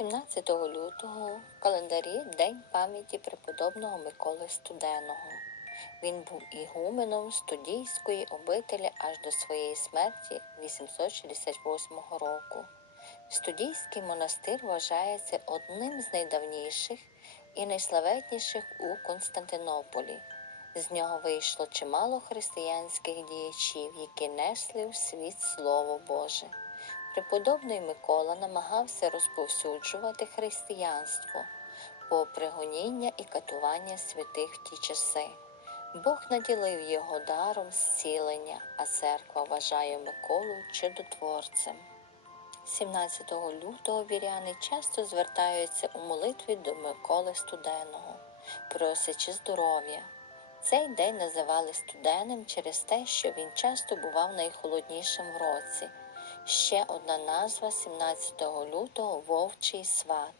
17 лютого в календарі День пам'яті преподобного Миколи Студеного. Він був ігуменом студійської обителі аж до своєї смерті 868 року. Студійський монастир вважається одним з найдавніших і найславетніших у Константинополі. З нього вийшло чимало християнських діячів, які несли в світ Слово Боже. Преподобний Микола намагався розповсюджувати християнство, попри гоніння і катування святих в ті часи. Бог наділив його даром зцілення, а церква вважає Миколу чудотворцем. 17 лютого віряни часто звертаються у молитві до Миколи Студеного, просячи здоров'я. Цей день називали студенним через те, що він часто бував найхолоднішим в році. Ще одна назва 17 лютого вовчий сват,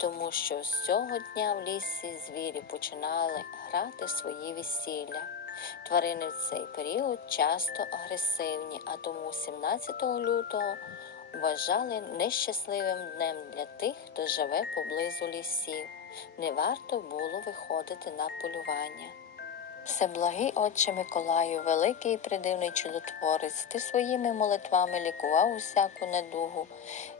тому що з цього дня в лісі звірі починали грати свої весілля. Тварини в цей період часто агресивні, а тому 17 лютого вважали нещасливим днем для тих, хто живе поблизу лісів. Не варто було виходити на полювання. Всеблагий Отче Миколаю, великий і придивний чудотворець, ти своїми молитвами лікував усяку недугу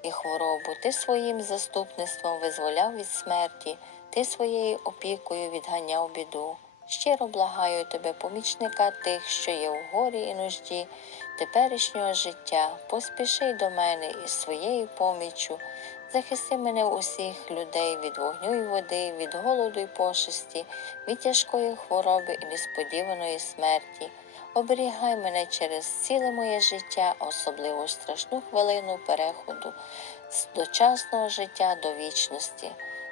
і хворобу, ти своїм заступництвом визволяв від смерті, ти своєю опікою відганяв біду. Щиро благаю тебе, помічника тих, що є в горі і нужді теперішнього життя, поспіши до мене із своєю поміччю, захисти мене усіх людей від вогню і води, від голоду й пошесті, від тяжкої хвороби і несподіваної смерті. Оберігай мене через ціле моє життя, особливо страшну хвилину переходу з дочасного життя до вічності.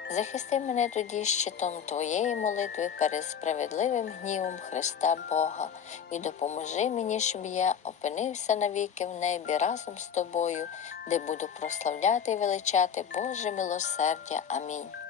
Захисти мене тоді щитом Твоєї молитви перед справедливим гнівом Христа Бога і допоможи мені, щоб я опинився навіки в небі разом з тобою, де буду прославляти і величати Боже милосердя. Амінь.